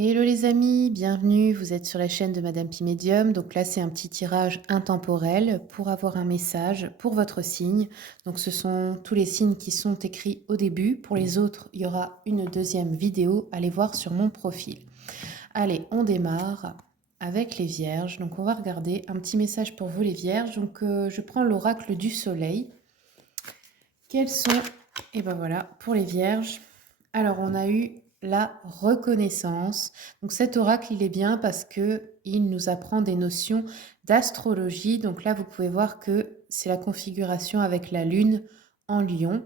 Hello les amis, bienvenue, vous êtes sur la chaîne de Madame Pi Médium. Donc là, c'est un petit tirage intemporel pour avoir un message pour votre signe. Donc ce sont tous les signes qui sont écrits au début. Pour les autres, il y aura une deuxième vidéo. Allez voir sur mon profil. Allez, on démarre avec les vierges. Donc on va regarder un petit message pour vous les vierges. Donc je prends l'oracle du soleil. Quels sont... Et ben voilà, pour les vierges. Alors, on a eu la reconnaissance. Donc, cet oracle, il est bien parce que il nous apprend des notions d'astrologie. Donc là, vous pouvez voir que c'est la configuration avec la lune en lion.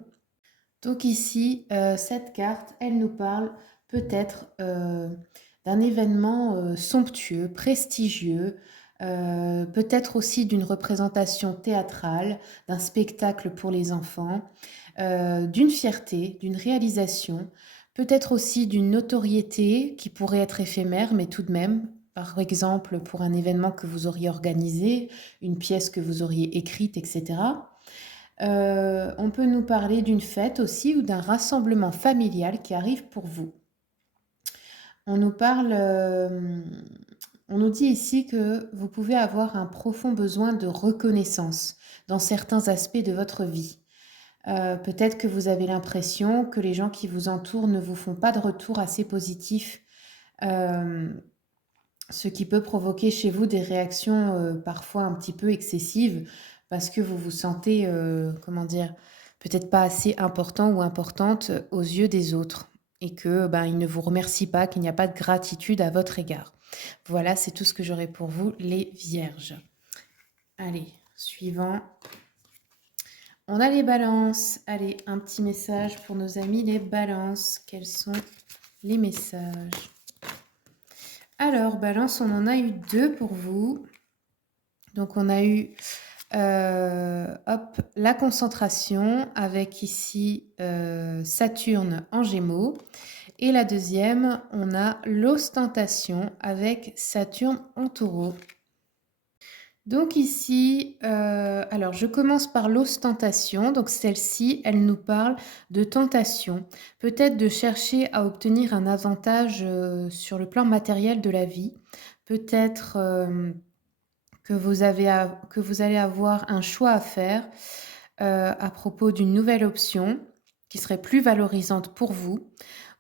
Donc ici, cette carte, elle nous parle peut-être d'un événement somptueux, prestigieux, peut-être aussi d'une représentation théâtrale, d'un spectacle pour les enfants, d'une fierté, d'une réalisation, peut-être aussi d'une notoriété qui pourrait être éphémère, mais tout de même, par exemple pour un événement que vous auriez organisé, une pièce que vous auriez écrite, etc. On peut nous parler d'une fête aussi ou d'un rassemblement familial qui arrive pour vous. On nous parle, on nous dit ici que vous pouvez avoir un profond besoin de reconnaissance dans certains aspects de votre vie. Peut-être que vous avez l'impression que les gens qui vous entourent ne vous font pas de retour assez positif, ce qui peut provoquer chez vous des réactions parfois un petit peu excessives parce que vous vous sentez, comment dire, peut-être pas assez important ou importante aux yeux des autres et que ben, ils ne vous remercient pas, qu'il n'y a pas de gratitude à votre égard. Voilà, c'est tout ce que j'aurai pour vous, les vierges. Allez, suivant. On a les balances. Allez, un petit message pour nos amis les balances. Quels sont les messages? Alors, balance, on en a eu deux pour vous. Donc, on a eu hop, la concentration avec ici Saturne en Gémeaux. Et la deuxième, on a l'ostentation avec Saturne en Taureau. Donc ici, alors je commence par l'ostentation. Donc celle-ci, elle nous parle de tentation. Peut-être de chercher à obtenir un avantage sur le plan matériel de la vie. Peut-être que que vous allez avoir un choix à faire à propos d'une nouvelle option qui serait plus valorisante pour vous.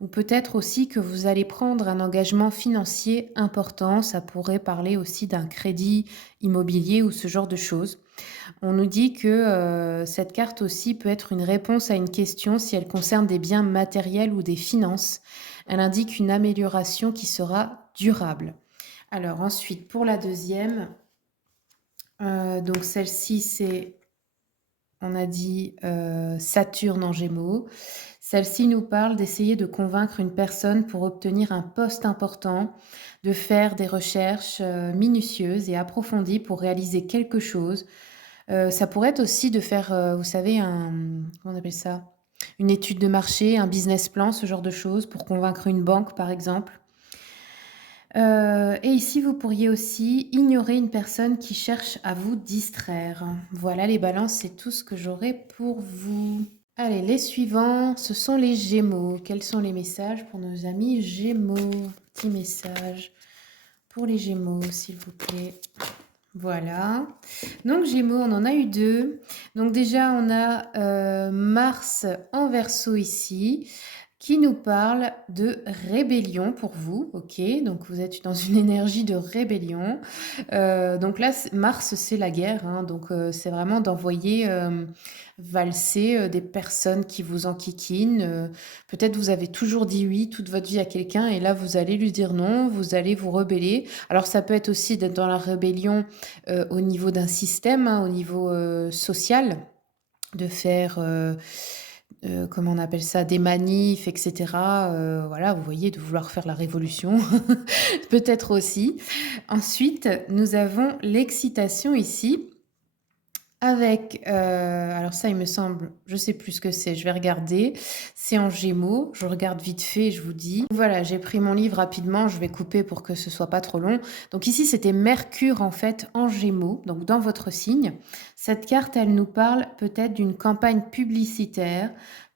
Ou peut-être aussi que vous allez prendre un engagement financier important. Ça pourrait parler aussi d'un crédit immobilier ou ce genre de choses. On nous dit que cette carte aussi peut être une réponse à une question si elle concerne des biens matériels ou des finances. Elle indique une amélioration qui sera durable. Alors ensuite, pour la deuxième, donc celle-ci, c'est, on a dit Saturne en Gémeaux. Celle-ci nous parle d'essayer de convaincre une personne pour obtenir un poste important, de faire des recherches minutieuses et approfondies pour réaliser quelque chose. Ça pourrait être aussi de faire, vous savez, comment on appelle ça? Une étude de marché, un business plan, ce genre de choses, pour convaincre une banque, par exemple. Et ici, vous pourriez aussi ignorer une personne qui cherche à vous distraire. Voilà les balances, c'est tout ce que j'aurai pour vous. Allez, les suivants, ce sont les Gémeaux. Quels sont les messages pour nos amis Gémeaux? Petit message pour les Gémeaux, s'il vous plaît. Voilà. Donc Gémeaux, on en a eu deux. Donc déjà, on a Mars en Verseau ici, qui nous parle de rébellion pour vous. Ok, donc vous êtes dans une énergie de rébellion. Donc là, Mars, c'est la guerre. Hein, donc c'est vraiment d'envoyer valser des personnes qui vous enquiquinent. Peut-être vous avez toujours dit oui toute votre vie à quelqu'un et là, vous allez lui dire non, vous allez vous rebeller. Alors ça peut être aussi d'être dans la rébellion au niveau d'un système, hein, au niveau social, de faire... comment on appelle ça, des manifs, etc. Voilà, vous voyez, de vouloir faire la révolution, peut-être aussi. Ensuite, nous avons l'excitation ici. Avec, alors ça, il me semble, je sais plus ce que c'est, je vais regarder. C'est en Gémeaux, je regarde vite fait, je vous dis. Voilà, j'ai pris mon livre rapidement, je vais couper pour que ce soit pas trop long. Donc ici, c'était Mercure en fait en Gémeaux, donc dans votre signe. Cette carte, elle nous parle peut-être d'une campagne publicitaire,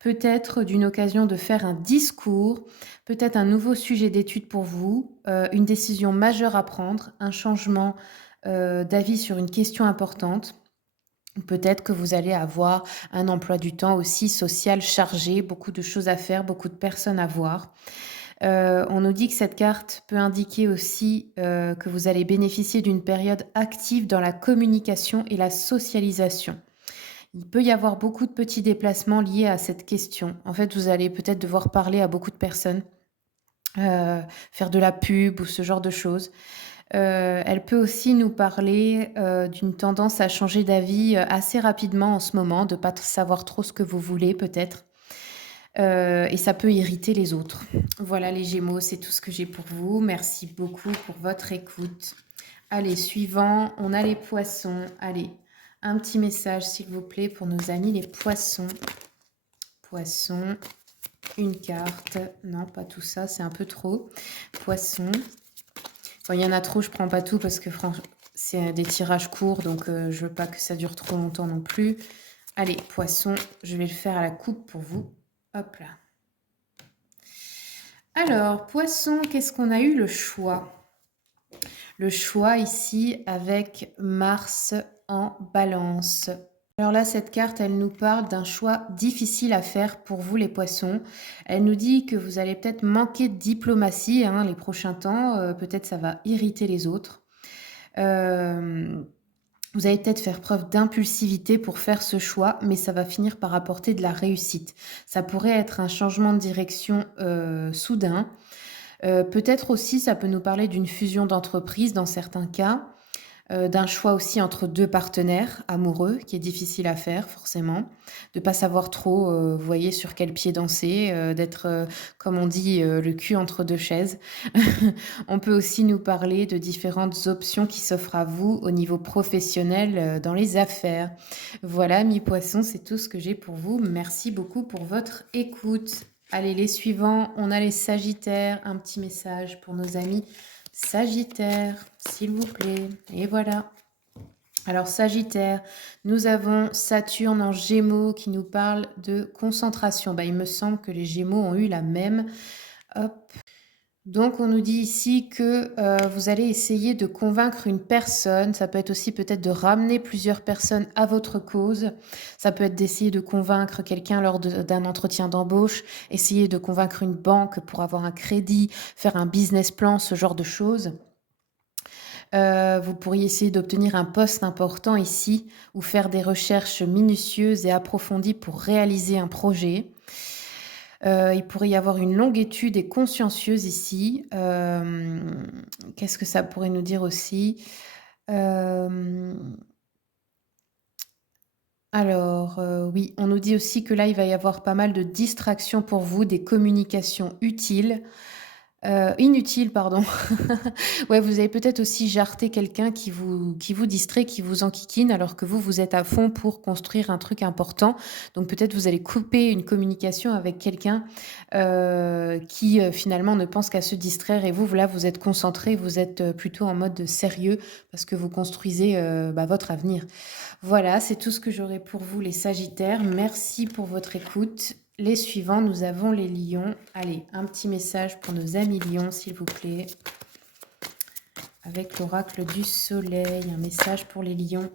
peut-être d'une occasion de faire un discours, peut-être un nouveau sujet d'étude pour vous, une décision majeure à prendre, un changement, d'avis sur une question importante. Peut-être que vous allez avoir un emploi du temps aussi social chargé, beaucoup de choses à faire, beaucoup de personnes à voir. On nous dit que cette carte peut indiquer aussi, que vous allez bénéficier d'une période active dans la communication et la socialisation. Il peut y avoir beaucoup de petits déplacements liés à cette question. En fait, vous allez peut-être devoir parler à beaucoup de personnes, faire de la pub ou ce genre de choses. Elle peut aussi nous parler, d'une tendance à changer d'avis, assez rapidement en ce moment, de pas savoir trop ce que vous voulez peut-être, et ça peut irriter les autres. Voilà les Gémeaux, c'est tout ce que j'ai pour vous. Merci beaucoup pour votre écoute. Allez, suivant, on a les Poissons. Allez, un petit message s'il vous plaît pour nos amis les Poissons. Poissons, une carte. Non, pas tout ça, c'est un peu trop. Poissons. Quand il y en a trop, je prends pas tout parce que franchement, c'est des tirages courts, donc je veux pas que ça dure trop longtemps non plus. Allez, Poisson, je vais le faire à la coupe pour vous. Hop là. Alors, Poisson, qu'est-ce qu'on a eu? Le choix. Le choix ici avec Mars en Balance. Alors là, cette carte, elle nous parle d'un choix difficile à faire pour vous les Poissons. Elle nous dit que vous allez peut-être manquer de diplomatie les prochains temps. Peut-être ça va irriter les autres. Vous allez peut-être faire preuve d'impulsivité pour faire ce choix, mais ça va finir par apporter de la réussite. Ça pourrait être un changement de direction soudain. Peut-être aussi, ça peut nous parler d'une fusion d'entreprise dans certains cas. D'un choix aussi entre 2 partenaires amoureux qui est difficile à faire forcément, de pas savoir trop, vous voyez, sur quel pied danser, d'être, comme on dit, le cul entre 2 chaises. On peut aussi nous parler de différentes options qui s'offrent à vous au niveau professionnel, dans les affaires. Voilà, mi-poisson, c'est tout ce que j'ai pour vous. Merci beaucoup pour votre écoute. Allez, les suivants, on a les Sagittaires. Un petit message pour nos amis Sagittaire, s'il vous plaît. Et voilà. Alors Sagittaire, nous avons Saturne en Gémeaux qui nous parle de concentration. Il me semble que les Gémeaux ont eu la même. Hop. Donc on nous dit ici que vous allez essayer de convaincre une personne. Ça peut être aussi peut-être de ramener plusieurs personnes à votre cause. Ça peut être d'essayer de convaincre quelqu'un lors d'un entretien d'embauche, essayer de convaincre une banque pour avoir un crédit, faire un business plan, ce genre de choses. Vous pourriez essayer d'obtenir un poste important ici ou faire des recherches minutieuses et approfondies pour réaliser un projet. Il pourrait y avoir une longue étude et consciencieuse ici. Qu'est-ce que ça pourrait nous dire aussi? Hem, alors, oui, on nous dit aussi que là, il va y avoir pas mal de distractions pour vous, des communications utiles. Inutile, pardon. Ouais, vous avez peut-être aussi jarté quelqu'un qui vous distrait, qui vous enquiquine, alors que vous êtes à fond pour construire un truc important. Donc peut-être vous allez couper une communication avec quelqu'un, qui, finalement ne pense qu'à se distraire et vous, là, vous êtes concentré, vous êtes, plutôt en mode sérieux parce que vous construisez, votre avenir. Voilà, c'est tout ce que j'aurais pour vous les Sagittaires. Merci pour votre écoute. Les suivants, nous avons les lions. Allez, un petit message pour nos amis lions, s'il vous plaît. Avec l'oracle du soleil, un message pour les lions.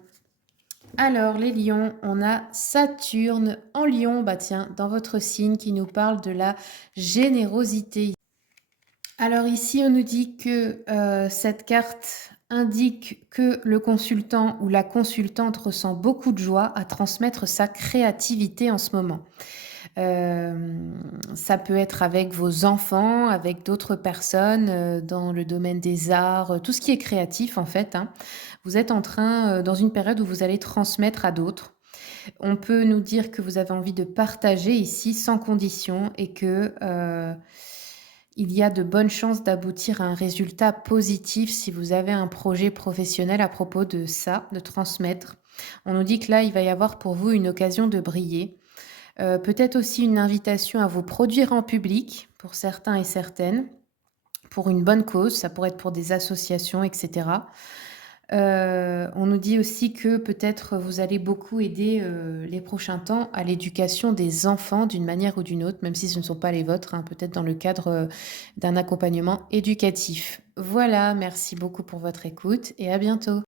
Alors, les lions, on a Saturne en lion, tiens, dans votre signe qui nous parle de la générosité. Alors ici, on nous dit que cette carte indique que le consultant ou la consultante ressent beaucoup de joie à transmettre sa créativité en ce moment. Ça peut être avec vos enfants, avec d'autres personnes, dans le domaine des arts, tout ce qui est créatif en fait, hein. Vous êtes en train, dans une période où vous allez transmettre à d'autres. On peut nous dire que vous avez envie de partager ici sans condition et que, il y a de bonnes chances d'aboutir à un résultat positif si vous avez un projet professionnel à propos de ça, de transmettre. On nous dit que là, il va y avoir pour vous une occasion de briller. Peut-être aussi une invitation à vous produire en public pour certains et certaines, pour une bonne cause, ça pourrait être pour des associations et cetera. On nous dit aussi que peut-être vous allez beaucoup aider, les prochains temps à l'éducation des enfants d'une manière ou d'une autre, même si ce ne sont pas les vôtres, hein, peut-être dans le cadre, d'un accompagnement éducatif. Voilà, merci beaucoup pour votre écoute et à bientôt.